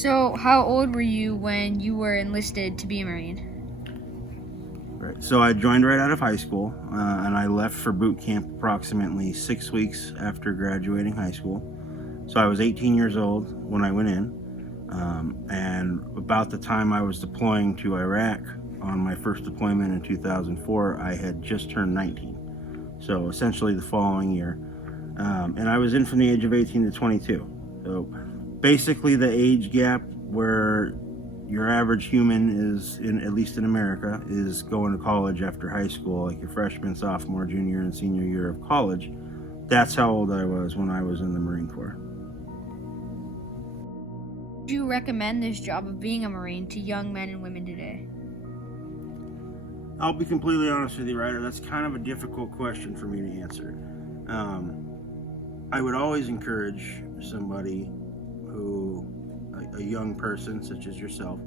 So, how old were you when you were enlisted to be a Marine? Right. So I joined right out of high school, and I left for boot camp approximately 6 weeks after graduating high school. So I was 18 years old when I went in, and about the time I was deploying to Iraq on my first deployment in 2004, I had just turned 19. So essentially the following year, and I was in from the age of 18 to 22. So basically the age gap where your average human is, at least in America, is going to college after high school, like your freshman, sophomore, junior, and senior year of college. That's how old I was when I was in the Marine Corps. Do you recommend this job of being a Marine to young men and women today? I'll be completely honest with you, Ryder. That's kind of a difficult question for me to answer. I would always encourage somebody a young person such as yourself,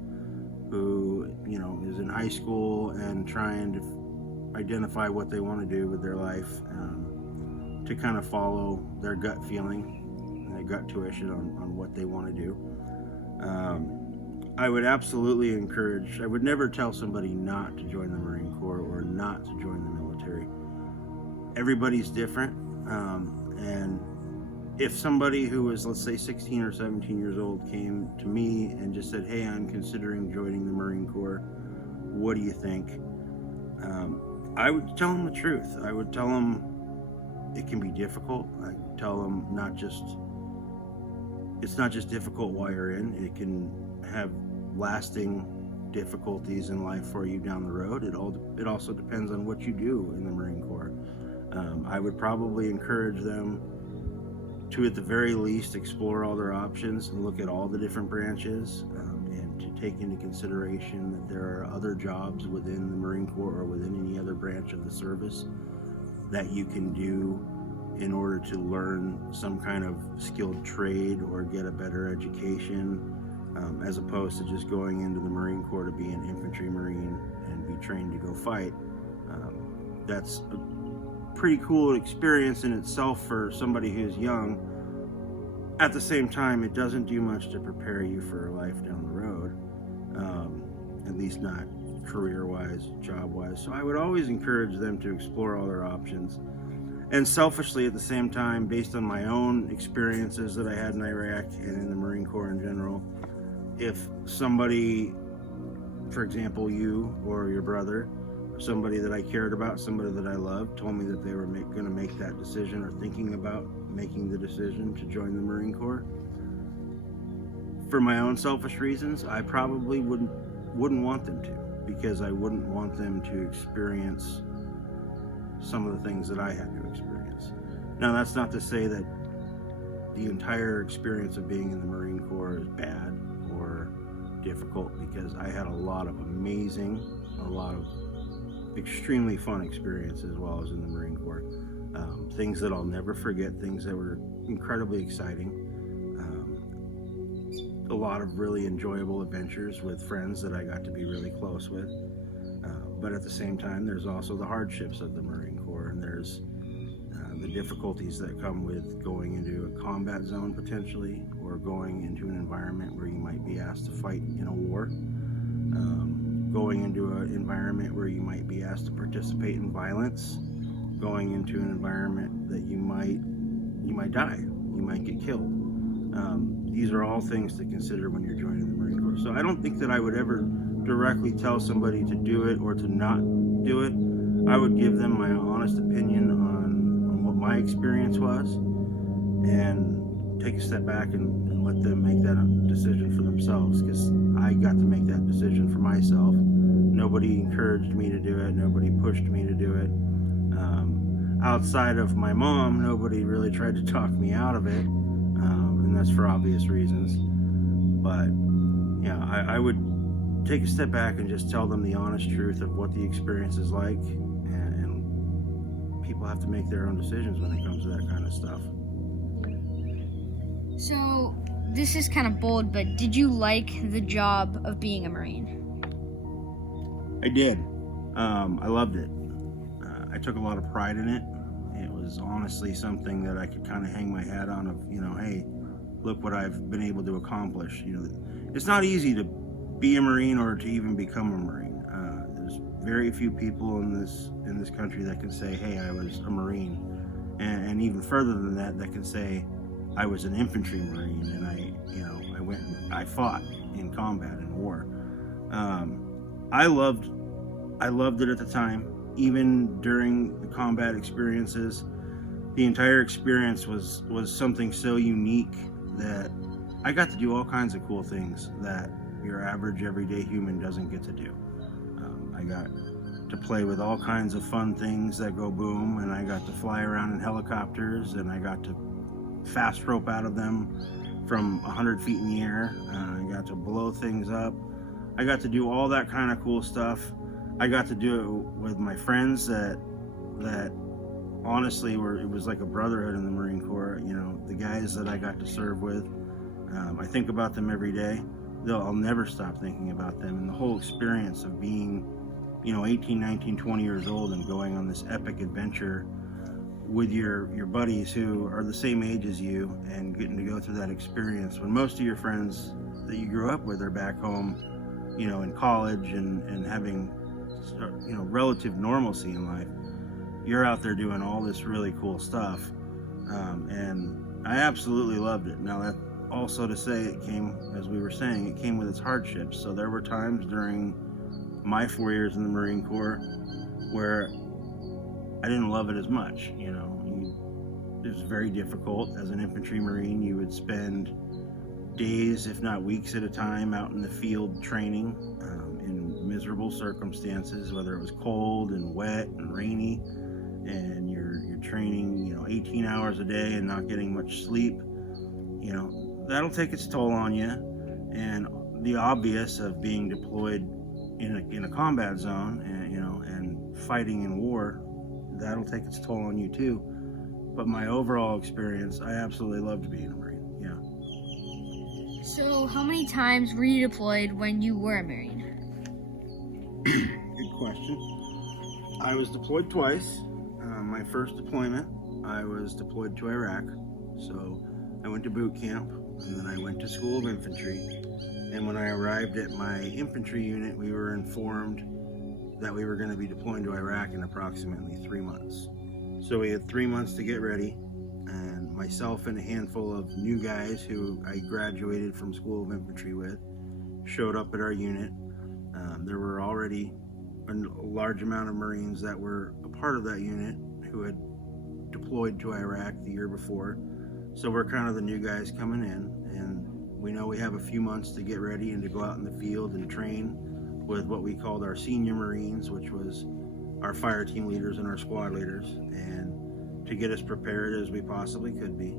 who is in high school and trying to identify what they want to do with their life, to kind of follow their gut feeling, their gut tuition on what they want to do. I would absolutely encourage. I would never tell somebody not to join the Marine Corps or not to join the military. Everybody's different, and if somebody who was, let's say, 16 or 17 years old came to me and just said, "Hey, I'm considering joining the Marine Corps. What do you think?" I would tell them the truth. I would tell them it can be difficult. I would tell them it's not just difficult while you're in. It can have lasting difficulties in life for you down the road. It also depends on what you do in the Marine Corps. I would probably encourage them to, at the very least, explore all their options and look at all the different branches, and to take into consideration that there are other jobs within the Marine Corps or within any other branch of the service that you can do in order to learn some kind of skilled trade or get a better education, as opposed to just going into the Marine Corps to be an infantry Marine and be trained to go fight. That's a pretty cool experience in itself for somebody who's young. At the same time, it doesn't do much to prepare you for life down the road, at least not career-wise, job-wise. So I would always encourage them to explore all their options. And selfishly, at the same time, based on my own experiences that I had in Iraq and in the Marine Corps in general, if somebody, for example, you or your brother, somebody that I cared about, somebody that I loved, told me that they were going to make that decision or thinking about making the decision to join the Marine Corps, for my own selfish reasons, I probably wouldn't want them to, because I wouldn't want them to experience some of the things that I had to experience. Now, that's not to say that the entire experience of being in the Marine Corps is bad or difficult, because I had a lot of extremely fun experiences while I was in the Marine Corps. Things that I'll never forget, things that were incredibly exciting. A lot of really enjoyable adventures with friends that I got to be really close with. But at the same time, there's also the hardships of the Marine Corps, and there's the difficulties that come with going into a combat zone potentially, or going into an environment where you might be asked to fight in a war. Going into an environment where you might be asked to participate in violence, going into an environment that you might die, you might get killed. These are all things to consider when you're joining the Marine Corps. So I don't think that I would ever directly tell somebody to do it or to not do it. I would give them my honest opinion on what my experience was, and take a step back and let them make that decision for themselves, because I got to make that decision for myself. Nobody encouraged me to do it. Nobody pushed me to do it. Outside of my mom, nobody really tried to talk me out of it, and that's for obvious reasons. But yeah, I would take a step back and just tell them the honest truth of what the experience is like, and people have to make their own decisions when it comes to that kind of stuff. So, this is kind of bold, but did you like the job of being a Marine? I did. I loved it. I took a lot of pride in it. It was honestly something that I could kind of hang my hat on of, hey, look what I've been able to accomplish. You know, it's not easy to be a Marine or to even become a Marine. There's very few people in this country that can say, "Hey, I was a Marine," and even further than that, that can say, "I was an infantry Marine," and I went and I fought in combat in war. I loved it at the time. Even during the combat experiences, the entire experience was something so unique that I got to do all kinds of cool things that your average everyday human doesn't get to do. I got to play with all kinds of fun things that go boom, and I got to fly around in helicopters, and I got to fast rope out of them from 100 feet in the air. I got to blow things up. I got to do all that kind of cool stuff. I got to do it with my friends that honestly it was like a brotherhood in the Marine Corps. You know, the guys that I got to serve with, I think about them every day. I'll never stop thinking about them, and the whole experience of being, 18, 19, 20 years old and going on this epic adventure with your buddies who are the same age as you, and getting to go through that experience when most of your friends that you grew up with are back home, in college and having, relative normalcy in life. You're out there doing all this really cool stuff, and I absolutely loved it. Now, that also to say, it came, as we were saying, it came with its hardships. So there were times during my 4 years in the Marine Corps where I didn't love it as much. It was very difficult. As an infantry Marine, you would spend days, if not weeks at a time, out in the field training in miserable circumstances, whether it was cold and wet and rainy, and you're training 18 hours a day and not getting much sleep. That'll take its toll on you. And the obvious of being deployed in a combat zone and fighting in war, that'll take its toll on you too. But my overall experience, I absolutely loved being a Marine. Yeah. So, how many times were you deployed when you were a Marine? Good question. I was deployed twice. My first deployment, I was deployed to Iraq. So I went to boot camp, and then I went to School of Infantry. And when I arrived at my infantry unit, we were informed that we were going to be deploying to Iraq in approximately 3 months. So we had 3 months to get ready, and myself and a handful of new guys who I graduated from School of Infantry with showed up at our unit. There were already a large amount of Marines that were a part of that unit who had deployed to Iraq the year before. So we're kind of the new guys coming in, and we know we have a few months to get ready and to go out in the field and train with what we called our senior Marines, which was our fire team leaders and our squad leaders, and to get us prepared as we possibly could be.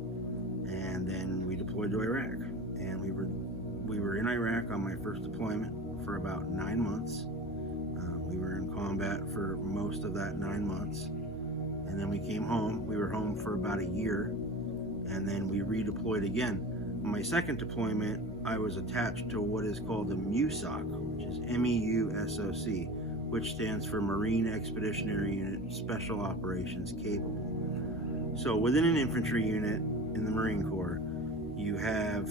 And then we deployed to Iraq, and we were in Iraq on my first deployment for about 9 months. We were in combat for most of that 9 months, and then we came home. We were home for about a year, and then we redeployed again. On my second deployment, I was attached to what is called a MUSOC, which is MEUSOC, which stands for Marine Expeditionary Unit Special Operations Capable. So within an infantry unit in the Marine Corps, you have,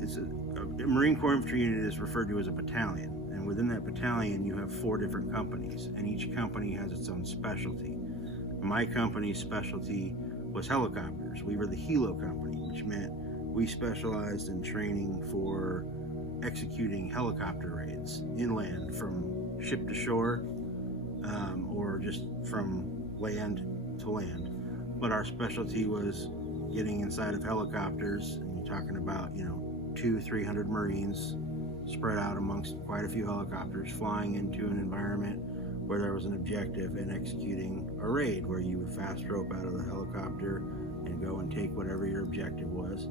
a Marine Corps infantry unit is referred to as a battalion. And within that battalion, you have 4 different companies, and each company has its own specialty. My company's specialty was helicopters. We were the Helo company, which meant we specialized in training for executing helicopter raids inland from ship to shore, or just from land to land. But our specialty was getting inside of helicopters, and you're talking about 200-300 Marines spread out amongst quite a few helicopters, flying into an environment where there was an objective, and executing a raid where you would fast rope out of the helicopter and go and take whatever your objective was,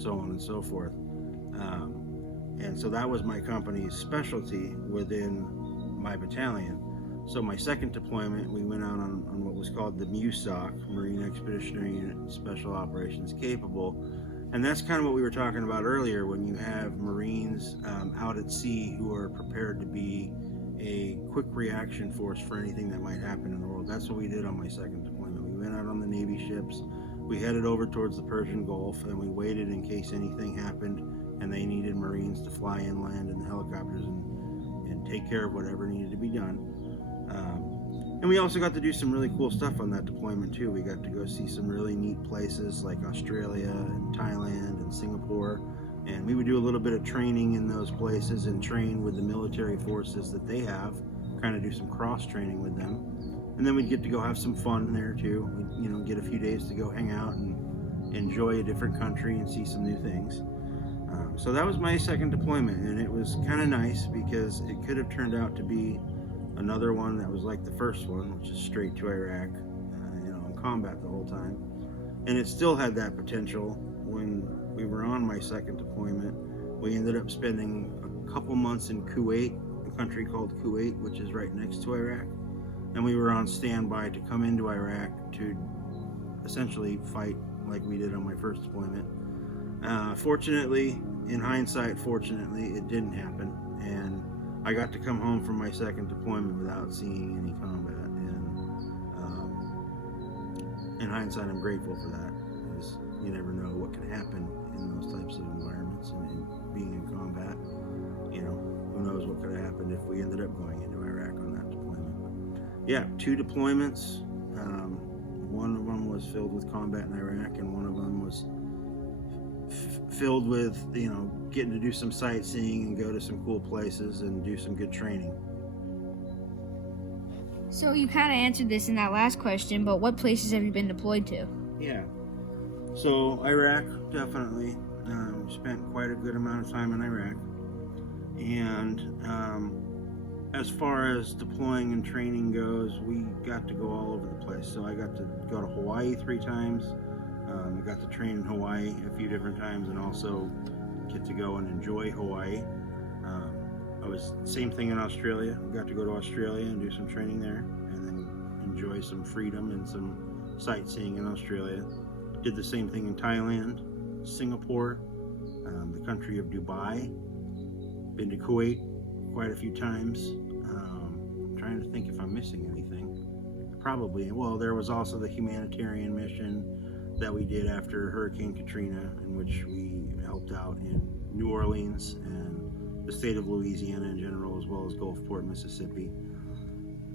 so on and so forth. And so that was my company's specialty within my battalion. So my second deployment, we went out on what was called the MUSOC, Marine Expeditionary Unit Special Operations Capable. And that's kind of what we were talking about earlier, when you have Marines out at sea who are prepared to be a quick reaction force for anything that might happen in the world. That's what we did on my second deployment. We went out on the Navy ships, we headed over towards the Persian Gulf, and we waited in case anything happened and they needed Marines to fly inland in the helicopters and take care of whatever needed to be done. And we also got to do some really cool stuff on that deployment too. We got to go see some really neat places like Australia and Thailand and Singapore, and we would do a little bit of training in those places and train with the military forces that they have, kind of do some cross training with them. And then we'd get to go have some fun there too. We'd, get a few days to go hang out and enjoy a different country and see some new things. So that was my second deployment, and it was kind of nice because it could have turned out to be another one that was like the first one, which is straight to Iraq, in combat the whole time. And it still had that potential. When we were on my second deployment, we ended up spending a couple months in Kuwait, a country called Kuwait, which is right next to Iraq. And we were on standby to come into Iraq to essentially fight like we did on my first deployment. Fortunately, in hindsight, it didn't happen. And I got to come home from my second deployment without seeing any combat, and in hindsight, I'm grateful for that, because you never know what can happen in those types of environments, and being in combat, who knows what could have happened if we ended up going into Iraq on that deployment. Yeah, 2 deployments. One of them was filled with combat in Iraq, and one of them was filled with, getting to do some sightseeing and go to some cool places and do some good training. So you kind of answered this in that last question, but what places have you been deployed to? Yeah. So Iraq, definitely. Spent quite a good amount of time in Iraq. And as far as deploying and training goes, we got to go all over the place. So I got to go to Hawaii 3 times. I got to train in Hawaii a few different times, and also get to go and enjoy Hawaii. I was same thing in Australia. I got to go to Australia and do some training there, and then enjoy some freedom and some sightseeing in Australia. Did the same thing in Thailand, Singapore, the country of Dubai. Been to Kuwait quite a few times. I'm trying to think if I'm missing anything. Probably. Well, there was also the humanitarian mission that we did after Hurricane Katrina, in which we helped out in New Orleans and the state of Louisiana in general, as well as Gulfport, Mississippi.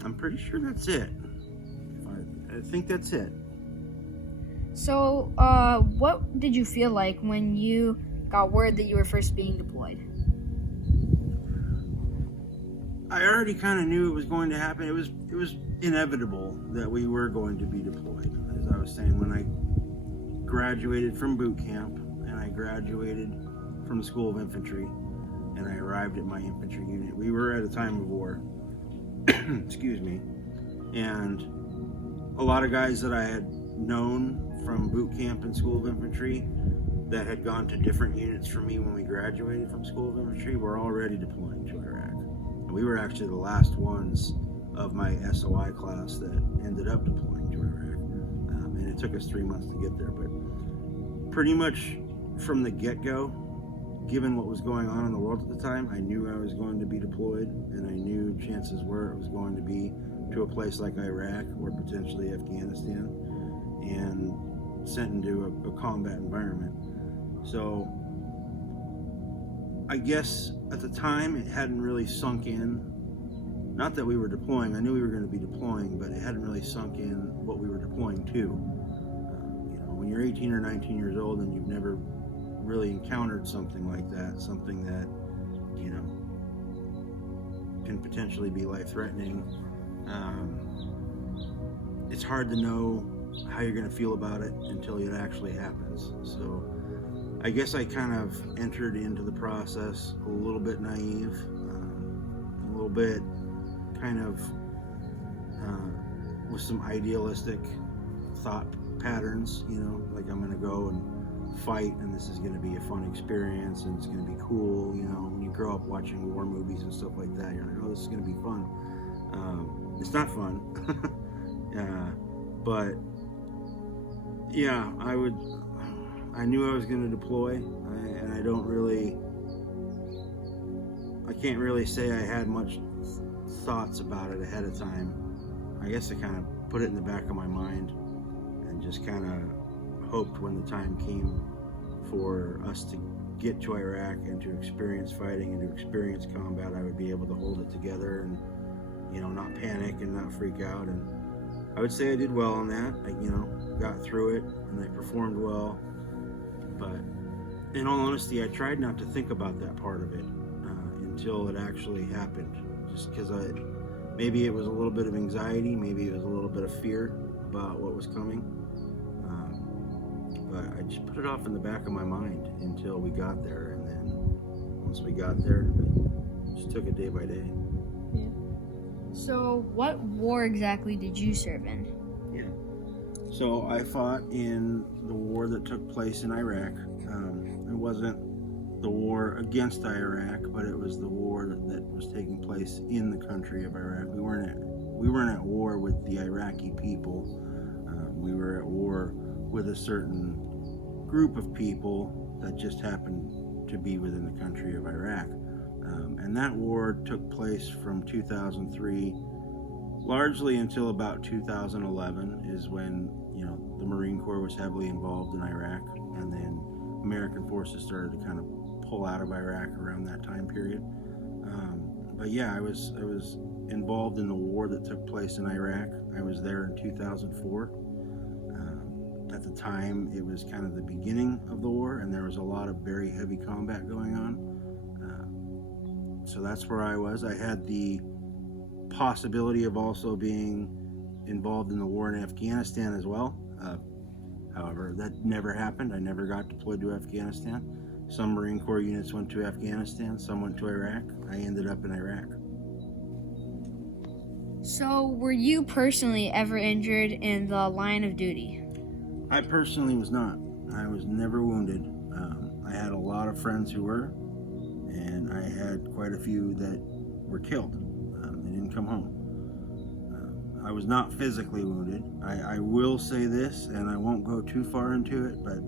I'm pretty sure that's it. I think that's it. So, what did you feel like when you got word that you were first being deployed? I already kind of knew it was going to happen. It was inevitable that we were going to be deployed. As I was saying, when I graduated from boot camp, and I graduated from the School of Infantry, and I arrived at my infantry unit. We were at a time of war. Excuse me. And a lot of guys that I had known from boot camp and School of Infantry that had gone to different units from me when we graduated from School of Infantry were already deploying to Iraq. And we were actually the last ones of my SOI class that ended up deploying to Iraq. And it took us 3 months to get there, but pretty much from the get-go, given what was going on in the world at the time, I knew I was going to be deployed, and I knew chances were it was going to be to a place like Iraq or potentially Afghanistan, and sent into a combat environment. So I guess at the time it hadn't really sunk in. Not that we were deploying, I knew we were going to be deploying, but it hadn't really sunk in what we were deploying to. When you're 18 or 19 years old and you've never really encountered something like that, something that, can potentially be life-threatening, it's hard to know how you're going to feel about it until it actually happens. So I guess I kind of entered into the process a little bit naive, a little bit kind of with some idealistic thought patterns, like I'm going to go and fight and this is going to be a fun experience and it's going to be cool. When you grow up watching war movies and stuff like that, you're like, oh, this is going to be fun. It's not fun. But yeah, I knew I was going to deploy, and I can't really say I had much thoughts about it ahead of time. I guess I kind of put it in the back of my mind and just kind of hoped when the time came for us to get to Iraq and to experience fighting and to experience combat, I would be able to hold it together and, not panic and not freak out. And I would say I did well on that. I, got through it and I performed well. But in all honesty, I tried not to think about that part of it until it actually happened. Just because maybe it was a little bit of anxiety, maybe it was a little bit of fear about what was coming. But I just put it off in the back of my mind until we got there. And then once we got there, just took it day by day. Yeah. So what war exactly did you serve in? Yeah. So I fought in the war that took place in Iraq. It wasn't the war against Iraq, but it was the war that was taking place in the country of Iraq. We weren't at war with the Iraqi people. We were at war with a certain group of people that just happened to be within the country of Iraq. And that war took place from 2003 largely until about 2011 is when, the Marine Corps was heavily involved in Iraq, and then American forces started to kind of pull out of Iraq around that time period. But yeah, I was involved in the war that took place in Iraq. I was there in 2004. At the time, it was kind of the beginning of the war, and there was a lot of very heavy combat going on. So that's where I was. I had the possibility of also being involved in the war in Afghanistan as well. However, that never happened. I never got deployed to Afghanistan. Some Marine Corps units went to Afghanistan, some went to Iraq. I ended up in Iraq. So were you personally ever injured in the line of duty? I personally was not. I was never wounded. I had a lot of friends who were, and I had quite a few that were killed. They didn't come home. I was not physically wounded. I will say this, and I won't go too far into it, but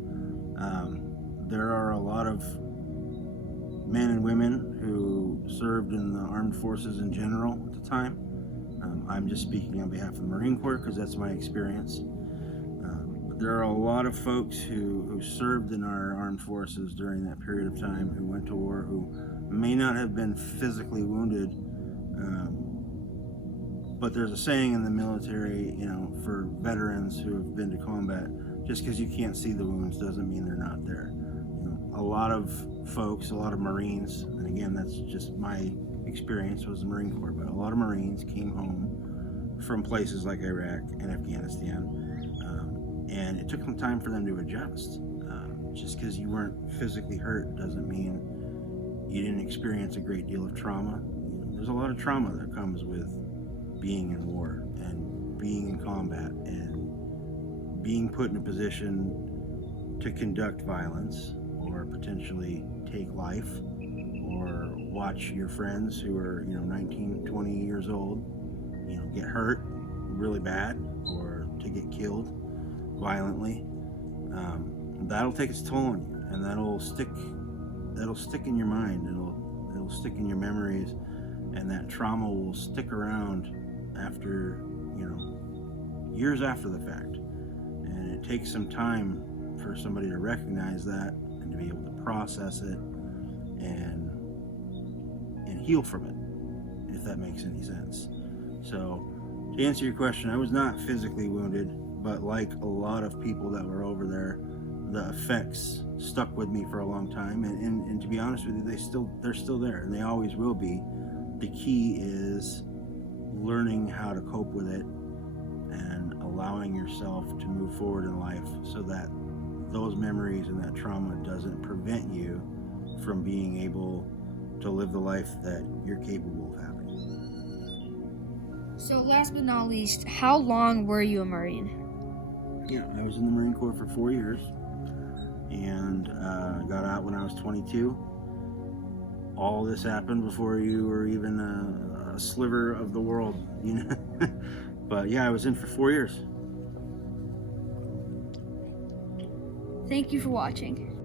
there are a lot of men and women who served in the armed forces in general at the time. I'm just speaking on behalf of the Marine Corps because that's my experience. But there are a lot of folks who served in our armed forces during that period of time, who went to war, who may not have been physically wounded. But there's a saying in the military, for veterans who have been to combat, just because you can't see the wounds doesn't mean they're not there. A lot of folks, a lot of Marines, and again, that's just my experience, was the Marine Corps, but a lot of Marines came home from places like Iraq and Afghanistan, and it took some time for them to adjust. Just because you weren't physically hurt doesn't mean you didn't experience a great deal of trauma. There's a lot of trauma that comes with being in war and being in combat and being put in a position to conduct violence or potentially take life or watch your friends who are 19, 20 years old get hurt really bad or to get killed violently. That'll take its toll on you, and that'll stick in your mind. It'll stick in your memories, and that trauma will stick around after years after the fact. And it takes some time for somebody to recognize that and to be able to process it and heal from it, if that makes any sense. So to answer your question, I was not physically wounded, but like a lot of people that were over there, the effects stuck with me for a long time, and to be honest with you, they're still there, and they always will be. The key is learning how to cope with it and allowing yourself to move forward in life so that those memories and that trauma doesn't prevent you from being able to live the life that you're capable of having. So last but not least, how long were you a Marine? Yeah, I was in the Marine Corps for 4 years, and got out when I was 22. All this happened before you were even a sliver of the world, But yeah, I was in for 4 years. Thank you for watching.